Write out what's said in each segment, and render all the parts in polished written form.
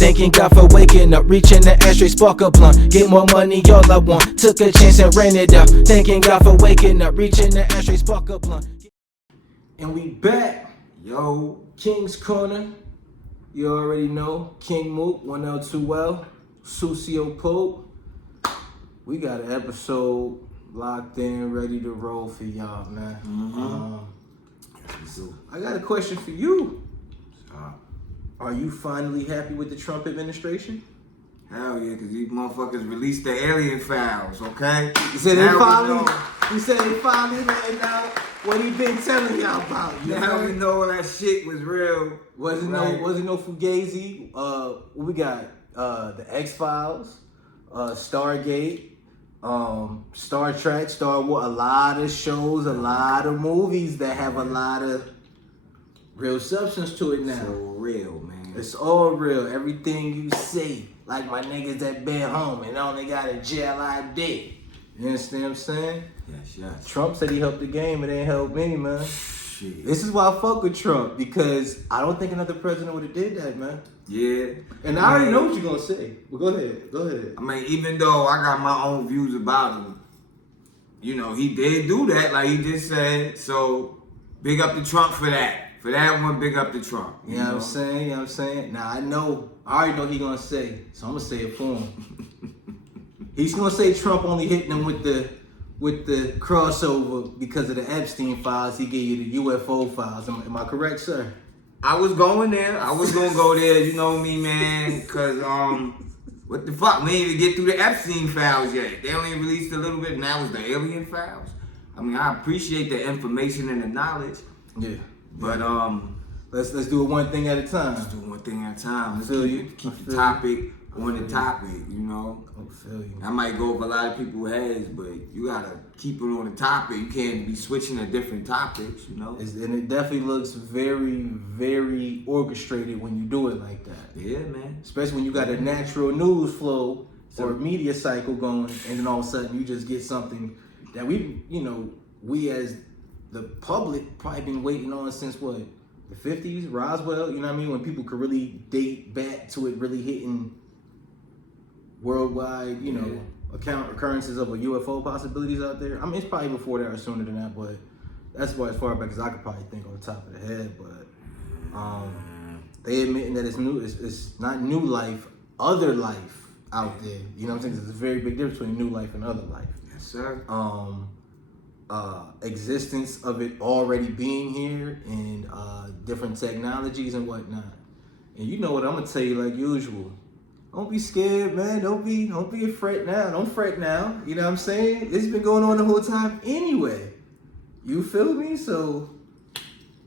Thanking God for waking up, reaching the ashtray, spark a blunt. Get more money, all I want. Took a chance and ran it up. Thanking God for waking up, reaching the ashtray, spark a blunt. And we back. Yo, Kings Korner. You already know. King Mook, 1L2L, Sucio Pope. We got an episode locked in, ready to roll for y'all, man. I got a question for you. Are you finally happy with the Trump administration? Hell yeah, because these motherfuckers released the alien files, okay? You said they finally letting out what he been telling y'all about. Now we know that shit was real. Wasn't no Fugazi. We got the X-Files, Stargate, Star Trek, Star Wars, a lot of shows, a lot of movies that have a lot of real substance to it now. So real, man. It's all real. Everything you say, like my niggas that been home and only got a jail ID. You understand what I'm saying? Yes. Trump said he helped the game. It ain't helped me, man. Shit. This is why I fuck with Trump, because I don't think another president would have did that, man. Yeah. And I already know what you're gonna say. But go ahead. I mean, even though I got my own views about him, you know, he did do that, like he just said. So, big up to Trump for that. For that one, big up to Trump. You know what I'm saying? Now, I already know what he gonna say, so I'm gonna say it for him. He's gonna say Trump only hitting him with the crossover because of the Epstein files. He gave you the UFO files. Am I correct, sir? I was going there. I was gonna go there, you know me, man, cause what the fuck? We ain't even get through the Epstein files yet. They only released a little bit, and that was the alien files. I mean, I appreciate the information and the knowledge. Yeah. But let's do it one thing at a time. Let's do one thing at a time. Let's keep the you. topic on the topic, you know. I feel you. I might go over a lot of people's heads, but you gotta keep it on the topic. You can't be switching to different topics, you know. And it definitely looks very, very orchestrated when you do it like that. Yeah, man. Especially when you got a natural news flow or media cycle going, and then all of a sudden you just get something that we as the public probably been waiting on since what, the 50s, Roswell, you know what I mean? When people could really date back to it really hitting worldwide, occurrences of a UFO possibilities out there. I mean, it's probably before that or sooner than that, but that's as far back as I could probably think on the top of the head. But they admitting that it's new, it's not new life, other life out there. You know what I'm saying? There's a very big difference between new life and other life. Yes, sir. Existence of it already being here and different technologies and whatnot. And you know what I'm gonna tell you, like usual. Don't be scared, man. Don't be afraid now. Don't fret now. You know what I'm saying? It's been going on the whole time anyway. You feel me? So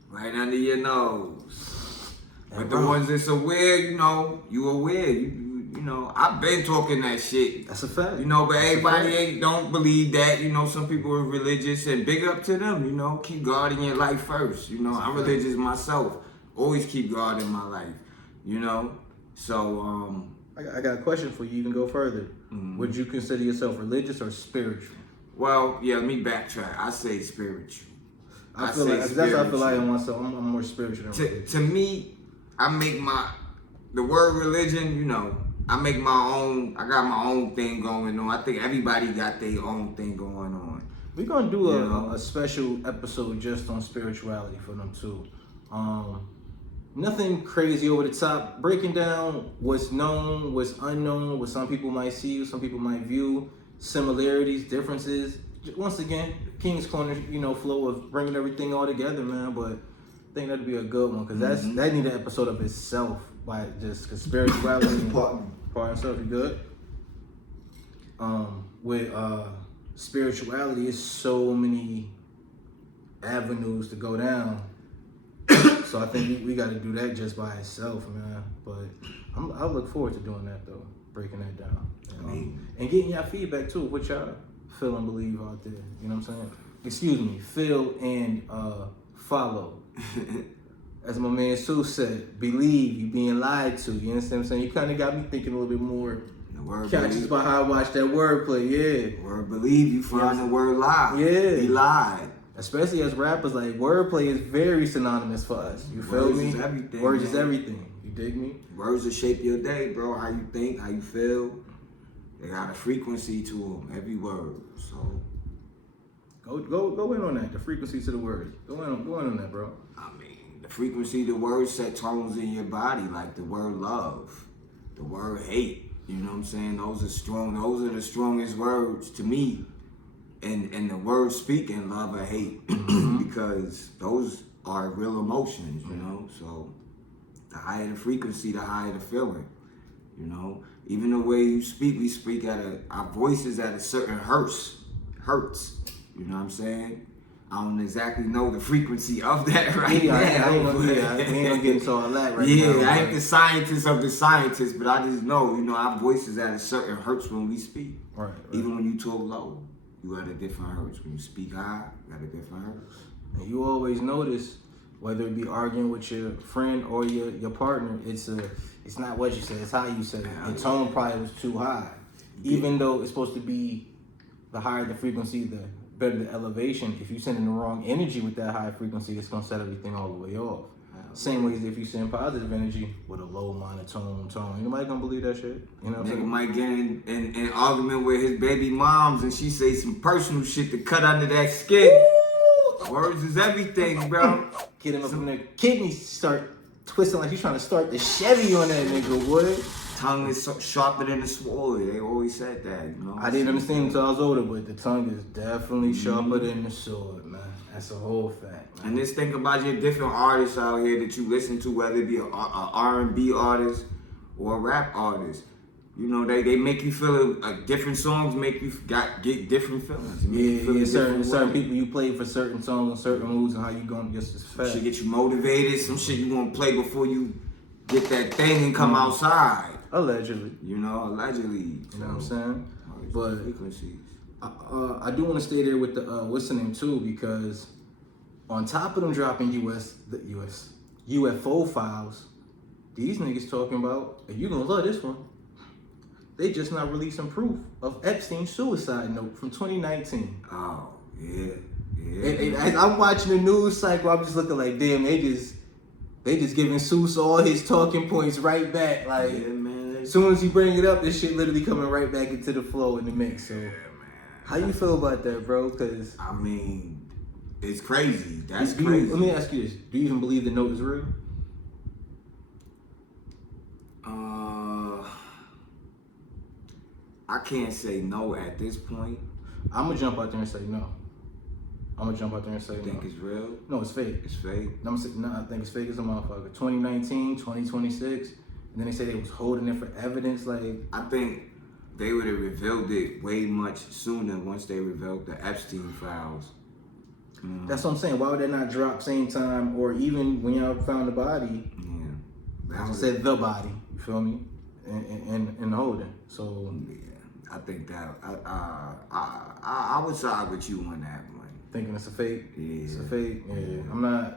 right under your nose. But the ones that's aware, you aware. You know, I've been talking that shit. That's a fact. But everybody don't believe that. Some people are religious, and big up to them. Keep guarding your life first. I'm religious myself. Always keep guarding my life. So I got a question for you. You can go further. Mm-hmm. Would you consider yourself religious or spiritual? Well, yeah. Let me backtrack. I say spiritual. I feel like that's how I feel like I'm more spiritual than religious. To me, I make the word religion. I make my own. I got my own thing going on. I think everybody got their own thing going on. We're gonna do a special episode just on spirituality for them too. Nothing crazy over the top. Breaking down what's known, what's unknown, what some people might see, some people might view, similarities, differences. Once again, Kings Korner, flow of bringing everything all together, man. But I think that'd be a good one because that need an episode of itself. By just cause spirituality and part itself, you good? With spirituality, it's so many avenues to go down. So I think we got to do that just by itself, man. But I look forward to doing that though, breaking that down, and getting y'all feedback too, what y'all feel and believe out there. You know what I'm saying? Excuse me, feel and follow. As my man Sue said, believe you being lied to. You understand what I'm saying? You kind of got me thinking a little bit more conscious about how I watch that wordplay. Yeah. Word believe, you find the word lie. Yeah. Be lied. Especially as rappers, like wordplay is very synonymous for us. You feel me? Words is everything. Words is everything. You dig me? Words will shape your day, bro. How you think, how you feel. They got a frequency to them, every word. So Go in on that. The frequency to the words. Go in on that, bro. I mean, the frequency of the words set tones in your body, like the word love, the word hate. You know what I'm saying? Those are strong. Those are the strongest words to me. And the words speaking love or hate, because those are real emotions. You know, so the higher the frequency, the higher the feeling. You know, even the way you speak, we speak our voices at a certain hertz. You know what I'm saying? I don't exactly know the frequency of that right now. We ain't gonna get into all that right now. Yeah, I ain't the scientist of the scientists, but I just know, our voices at a certain hertz when we speak. Right. Even when you talk low, you got a different hertz. When you speak high, you got a different hertz. And you always notice, whether it be arguing with your friend or your partner, it's not what you say, it's how you say it. The tone probably was too high. Even though it's supposed to be the higher the frequency, the better the elevation. If you send in the wrong energy with that high frequency, it's gonna set everything all the way off. Same way as if you send positive energy with a low monotone tone. Anybody gonna believe that shit? You know what I'm saying? Nigga might get in an argument with his baby moms and she say some personal shit to cut under that skin. Ooh. Words is everything, bro. Get him up in the kidneys, start twisting like he's trying to start the Chevy on that nigga, boy. Tongue is sharper than the sword. They always said that, you know. I didn't understand until I was older, but the tongue is definitely sharper than the sword, man. That's a whole fact, man. And just think about your different artists out here that you listen to, whether it be a R&B artist or a rap artist. You know, they make you feel different songs make you get different feelings. Certain people you play for certain songs and certain moods and how you going just as fast. Shit get you motivated. Some shit you want to play before you get that thing and come outside. Allegedly. You know, allegedly. You know what I'm saying? But frequencies. I do want to stay there with the what's the name too, because on top of them dropping UFO files, these niggas talking about, and you gonna love this one, they just not releasing proof of Epstein's suicide note from 2019. Oh, yeah. And as I'm watching the news cycle, I'm just looking like, damn, they just giving Seuss all his talking points right back. Like, yeah, man. As soon as you bring it up, this shit literally coming right back into the flow in the mix. So, yeah, man. How you feel about that, bro? Because I mean, it's crazy. That's crazy. Let me ask you this: do you even believe the note is real? I can't say no at this point. I'm gonna jump out there and say no. You think it's real? No, it's fake. It's fake? No, I think it's fake as a motherfucker. 2019, 2026, and then they say they was holding it for evidence. Like, I think they would have revealed it way much sooner once they revealed the Epstein files. That's what I'm saying. Why would that not drop same time, or even when y'all found the body? Yeah, I said the body. You feel me? In the holding. So yeah, I think that I would side with you on that one. Thinking it's a fake. Yeah, it's a fake. Yeah.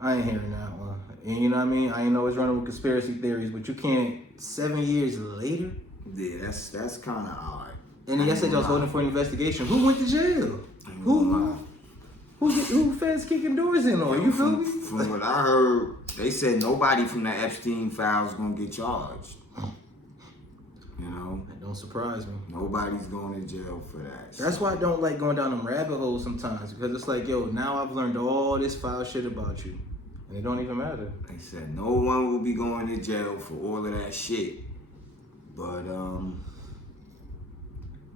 I ain't hearing that one. And you know what I mean? I ain't always running with conspiracy theories, but you can't 7 years later. Yeah, that's kind of odd. And then yesterday I was holding for an investigation. Who went to jail? Who feds kicking doors in on? You feel me? From what I heard, they said nobody from the Epstein files gonna get charged. You know? That don't surprise me. Nobody's going to jail for that. That's why I don't like going down them rabbit holes sometimes, because it's like, yo, now I've learned all this foul shit about you. And it don't even matter. They said no one will be going to jail for all of that shit. But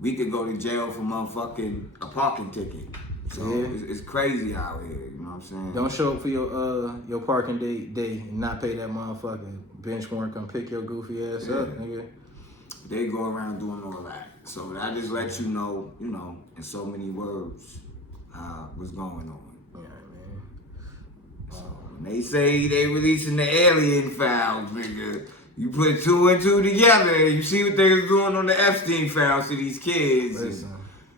we could go to jail for motherfucking a parking ticket. So it's crazy out here, you know what I'm saying? Don't show up for your parking day and not pay that motherfucking bench warrant, come pick your goofy ass up, nigga. They go around doing all that. So that just lets you know, in so many words, what's going on. Yeah, man. So when they say they releasing the alien files, nigga, you put two and two together and you see what they was doing on the Epstein files to these kids. Listen,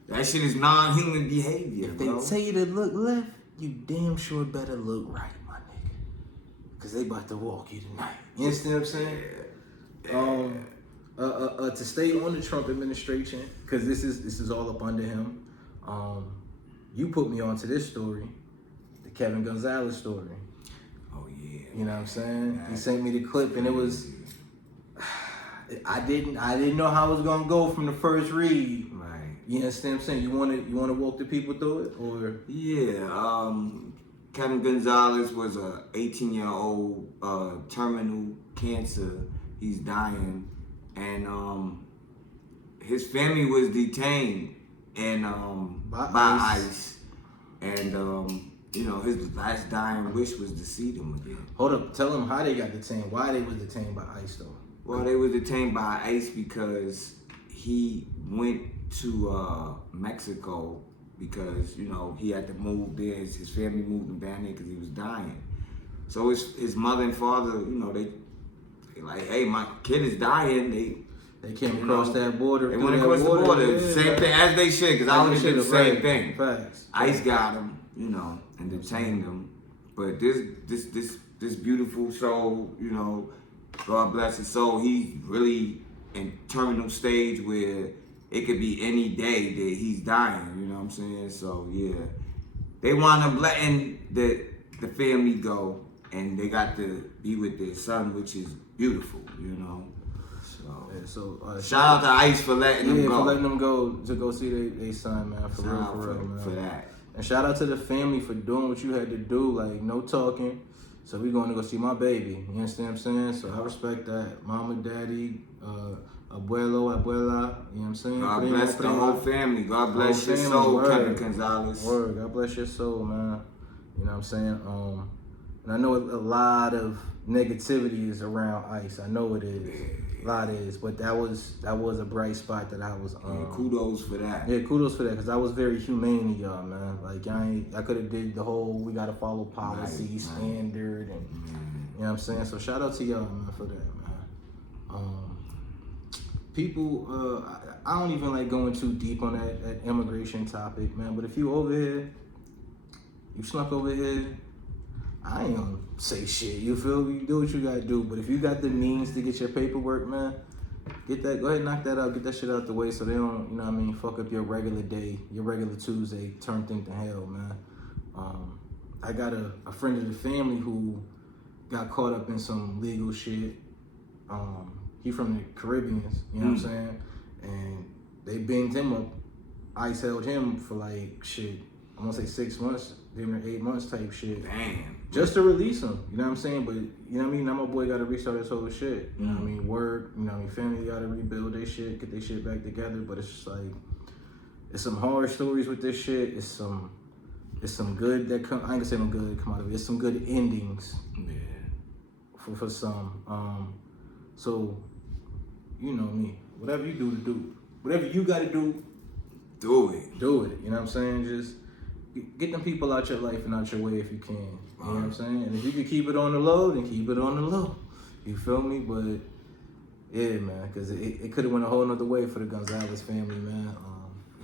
that shit is non-human behavior, if they tell you to look left, you damn sure better look right, my nigga. Because they about to walk you tonight. You understand what I'm saying? Yeah. To stay on the Trump administration, because this is all up under him. You put me onto this story, the Kevin Gonzalez story. Oh yeah. You know what I'm saying? He sent me the clip, and it was. I didn't know how it was gonna go from the first read. Right. You understand what I'm saying? You wanna walk the people through it, or Yeah. Kevin Gonzalez was a 18-year-old terminal cancer. He's dying, and his family was detained and by ICE, and you know, his last dying wish was to see them again. Hold up, tell them how they got detained. Why they was detained by ICE though? Well, they were detained by ICE because he went to Mexico because, you know, he had to move there. His family moved him down there because he was dying. So his mother and father, you know, they like, hey, my kid is dying. They came across that border. They went across the border. Yeah, same thing as they should, because I would have did the same thing. Facts. ICE got him, you know, and detained him. But this beautiful soul, you know, God bless his soul, he's really in terminal stage where it could be any day that he's dying, you know what I'm saying? So yeah, they wound up letting the family go, and they got to be with their son, which is beautiful, you know. So shout out to ICE for letting them go. For letting them go to go see their son, man. For real, man. For that. And shout out to the family for doing what you had to do, like no talking. So we going to go see my baby. You understand what I'm saying? So I respect that. Mama, daddy, abuelo, abuela. You know what I'm saying? God bless the whole family. God bless your soul, Kevin Gonzalez. Word. God bless your soul, man. You know what I'm saying? And I know a lot of negativity is around ICE. I know it is. A lot is, but that was a bright spot that I was. Kudos for that. Yeah, kudos for that, because I was very humane to y'all, man. Like I could have did the whole we gotta follow policy standard, and you know what I'm saying. So shout out to y'all, man, for that, man. People, I don't even like going too deep on that immigration topic, man. But if you over here, you snuck over here, I ain't gonna say shit. You feel me? You do what you gotta do. But if you got the means to get your paperwork, man, get that. Go ahead and knock that out. Get that shit out the way so they don't, you know what I mean, fuck up your regular day, your regular Tuesday, turn things to hell, man. I got a friend of the family who got caught up in some legal shit. He from the Caribbeans, you know what I'm saying? And they binged him up. ICE held him for like shit, I'm gonna say 6 months, even 8 months type shit. Damn. Just to release him, you know what I'm saying? But, you know what I mean? Now my boy gotta restart his whole shit. You know what I mean? Work, you know what I mean? Family gotta rebuild their shit, get their shit back together. But it's just like, it's some horror stories with this shit. It's some good that come, I ain't gonna say no good come out of it. It's some good endings. Yeah. For some. So, you know me. Whatever you do. Whatever you gotta do, do it. Do it. You know what I'm saying? Just get them people out your life and out your way if you can. You know what I'm saying? And if you can keep it on the low, then keep it on the low. You feel me? But yeah, man, because it could have went a whole nother way for the Gonzalez family, man.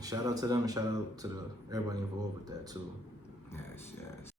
Shout out to them and shout out to everybody involved with that too. Yes.